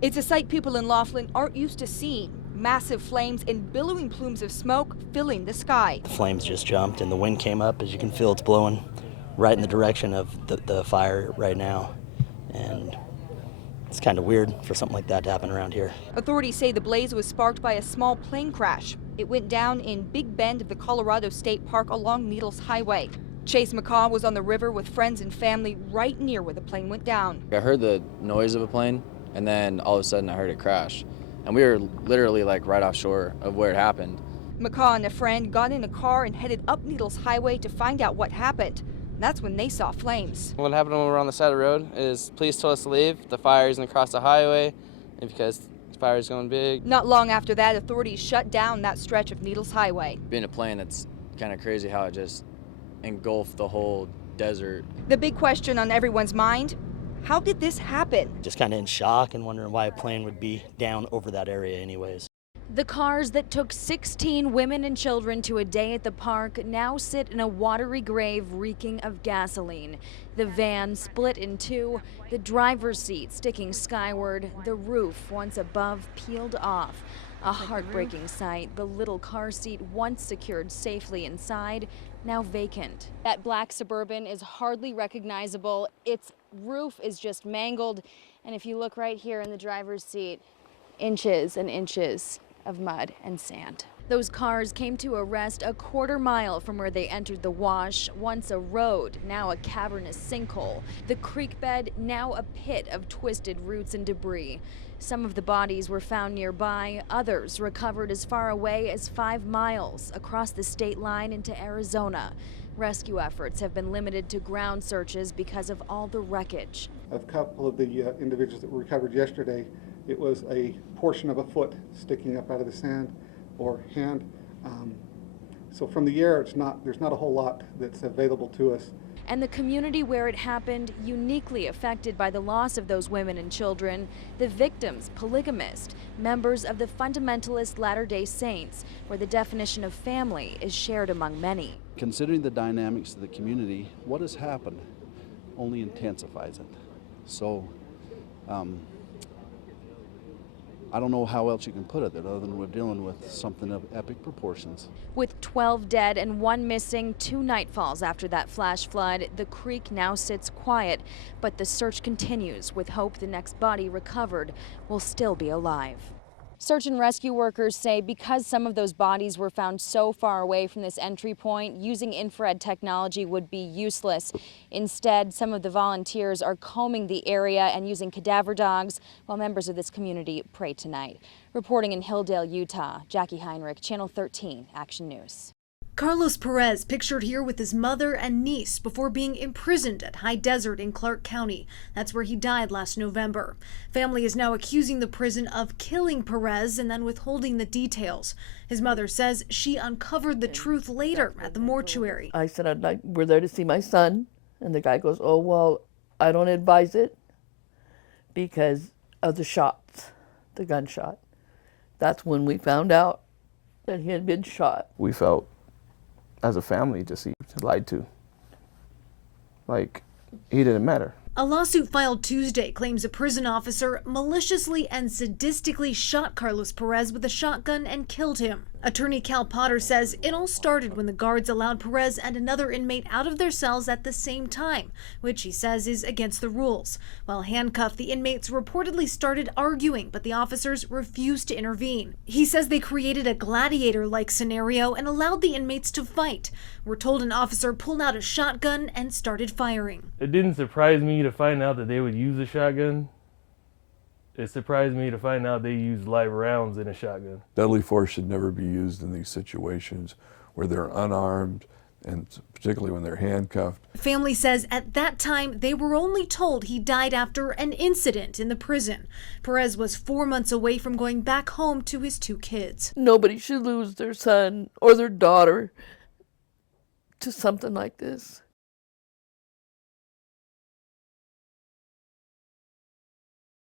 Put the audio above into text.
It's a sight people in Laughlin aren't used to seeing. Massive flames and billowing plumes of smoke filling the sky. The flames just jumped and the wind came up. As you can feel, it's blowing right in the direction of the fire right now. And it's kind of weird for something like that to happen around here. Authorities say the blaze was sparked by a small plane crash. It went down in Big Bend of the Colorado State Park along Needles Highway. Chase McCaw was on the river with friends and family right near where the plane went down. I heard the noise of a plane, and then all of a sudden I heard it crash. And we were literally like right offshore of where it happened. McCaw and a friend got in a car and headed up Needles Highway to find out what happened. That's when they saw flames. What happened when we were on the side of the road is police told us to leave. The fire isn't across the highway because the fire is going big. Not long after that, authorities shut down that stretch of Needles Highway. Being a plane, it's kind of crazy how it just engulfed the whole desert. The big question on everyone's mind, how did this happen? Just kind of in shock and wondering why a plane would be down over that area anyways. The cars that took 16 women and children to a day at the park now sit in a watery grave reeking of gasoline. The van split in two, the driver's seat sticking skyward, the roof once above peeled off. A heartbreaking sight, the little car seat once secured safely inside, now vacant. That black Suburban is hardly recognizable. Its roof is just mangled. And if you look right here in the driver's seat, inches and inches of mud and sand. Those cars came to a rest a quarter-mile from where they entered the wash, once a road, now a cavernous sinkhole. The creek bed, now a pit of twisted roots and debris. Some of the bodies were found nearby, others recovered as far away as 5 miles across the state line into Arizona. Rescue efforts have been limited to ground searches because of all the wreckage. A couple of the individuals that were recovered yesterday, it was a portion of a foot sticking up out of the sand or hand. So from the air, there's not a whole lot that's available to us. And the community where it happened, uniquely affected by the loss of those women and children, the victims, polygamists, members of the fundamentalist Latter-day Saints, where the definition of family is shared among many. Considering the dynamics of the community, what has happened only intensifies it. So, I don't know how else you can put it other than we're dealing with something of epic proportions. With 12 dead and 1 missing 2 nightfalls after that flash flood, the creek now sits quiet, but the search continues with hope the next body recovered will still be alive. Search and rescue workers say because some of those bodies were found so far away from this entry point, using infrared technology would be useless. Instead, some of the volunteers are combing the area and using cadaver dogs while members of this community pray tonight. Reporting in Hilldale, Utah, Jackie Heinrich, Channel 13, Action News. Carlos Perez pictured here with his mother and niece before being imprisoned at High Desert in Clark County. That's where he died last November. Family is now accusing the prison of killing Perez and then withholding the details. His mother says she uncovered the truth later at the mortuary. I said, we're there to see my son. And the guy goes, oh, well, I don't advise it because of the shots, the gunshot. That's when we found out that he had been shot. We felt as a family deceived, lied to. Like, he didn't matter. A lawsuit filed Tuesday claims a prison officer maliciously and sadistically shot Carlos Perez with a shotgun and killed him. Attorney Cal Potter says it all started when the guards allowed Perez and another inmate out of their cells at the same time, which he says is against the rules. While handcuffed, the inmates reportedly started arguing, but the officers refused to intervene. He says they created a gladiator-like scenario and allowed the inmates to fight. We're told an officer pulled out a shotgun and started firing. It didn't surprise me to find out that they would use a shotgun. It surprised me to find out they used live rounds in a shotgun. Deadly force should never be used in these situations where they're unarmed and particularly when they're handcuffed. Family says at that time they were only told he died after an incident in the prison. Perez was 4 months away from going back home to his 2 kids. Nobody should lose their son or their daughter to something like this.